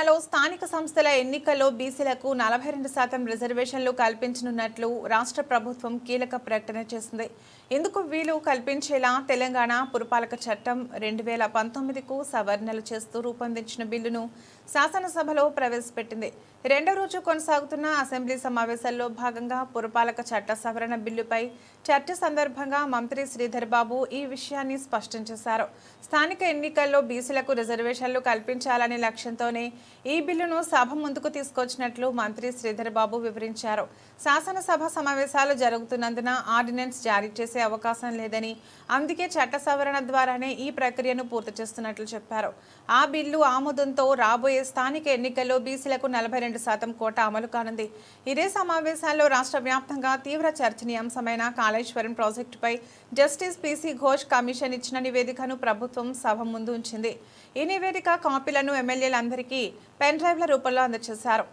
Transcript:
తెలంగాణలో స్థానిక సంస్థల ఎన్నికల్లో బీసీలకు 42% రిజర్వేషన్లు కల్పించనున్నట్లు రాష్ట్ర ప్రభుత్వం కీలక ప్రకటన చేసింది. ఇందుకు వీలు కల్పించేలా తెలంగాణ పురపాలక చట్టం 2019కు సవరణలు చేస్తూ రూపొందించిన బిల్లును శాసనసభలో ప్రవేశపెట్టింది. రెండో రోజు కొనసాగుతున్న అసెంబ్లీ సమావేశాల్లో భాగంగా పురపాలక చట్ట సవరణ బిల్లుపై చర్చ సందర్భంగా మంత్రి శ్రీధర్ బాబు ఈ విషయాన్ని స్పష్టం చేశారు. స్థానిక ఎన్నికల్లో బీసీలకు రిజర్వేషన్లు కల్పించాలనే లక్ష్యంతోనే ఈ బిల్లును సభ ముందుకు తీసుకొచ్చినట్లు మంత్రి శ్రీధర్ బాబు వివరించారు. శాసనసభ సమావేశాలు జరుగుతున్నందున ఆర్డినెన్స్ జారీ చేసే అవకాశం లేదని, అందుకే చట్ట సవరణ ద్వారానే ఈ ప్రక్రియను పూర్తి చేస్తున్నట్లు చెప్పారు. ఆ బిల్లు ఆమోదంతో రాబోయే స్థానిక ఎన్నికల్లో బీసీలకు 42% కోటా అమలు కానుంది. ఇదే సమావేశాల్లో రాష్ట్ర వ్యాప్తంగా తీవ్ర చర్చనీయాంశమైన కాళేశ్వరం ప్రాజెక్టుపై జస్టిస్ పీసీ ఘోష్ కమిషన్ ఇచ్చిన నివేదికను ప్రభుత్వం సభ ముందు ఉంచింది. ఈ నివేదిక కాపీలను ఎమ్మెల్యేలందరికీ పెన్ డ్రైవ్ల రూపంలో అందజేశారు.